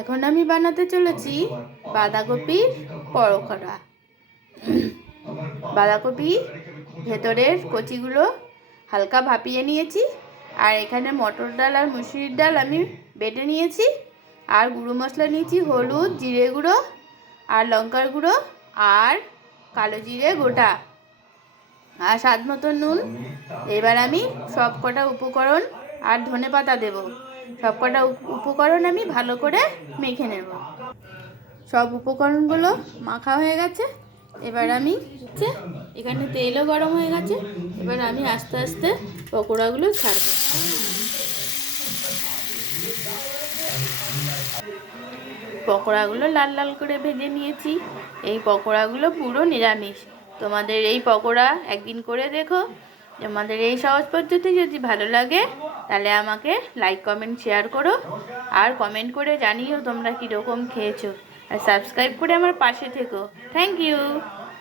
এখন আমি বানাতে চলেছি বাঁধাকপির পকোড়া। বাঁধাকপি ভেতরের কচিগুলো হালকা ভাপিয়ে নিয়েছি, আর এখানে মটর ডাল আর মুসুরির ডাল আমি বেটে নিয়েছি, আর গুঁড়ো মশলা নিয়েছি হলুদ, জিরে গুঁড়ো আর লঙ্কার গুঁড়ো আর কালো জিরে গোটা আর স্বাদ মতো নুন। এবার আমি সব কটা উপকরণ আর ধনেপাতা দেব। সব কটা উপকরণ আমি ভালো করে মেখে নেব। সব উপকরণগুলো মাখা হয়ে গেছে। এবার আমি এখানে তেলও গরম হয়ে গেছে। এবার আমি আস্তে আস্তে পকোড়াগুলো ছাড়ব। পকোড়াগুলো লাল লাল করে ভেজে নিয়েছি। এই পকোড়াগুলো পুরো নিরামিষ। তোমাদের এই পকোড়া একদিন করে দেখো। তোমাদের এই সহজ পদ্ধতি যদি ভালো লাগে তাহলে আমাকে লাইক কমেন্ট শেয়ার করো, আর কমেন্ট করে জানিও তোমরা কীরকম খেয়েছো, আর সাবস্ক্রাইব করে আমার পাশে থেকো। Thank you.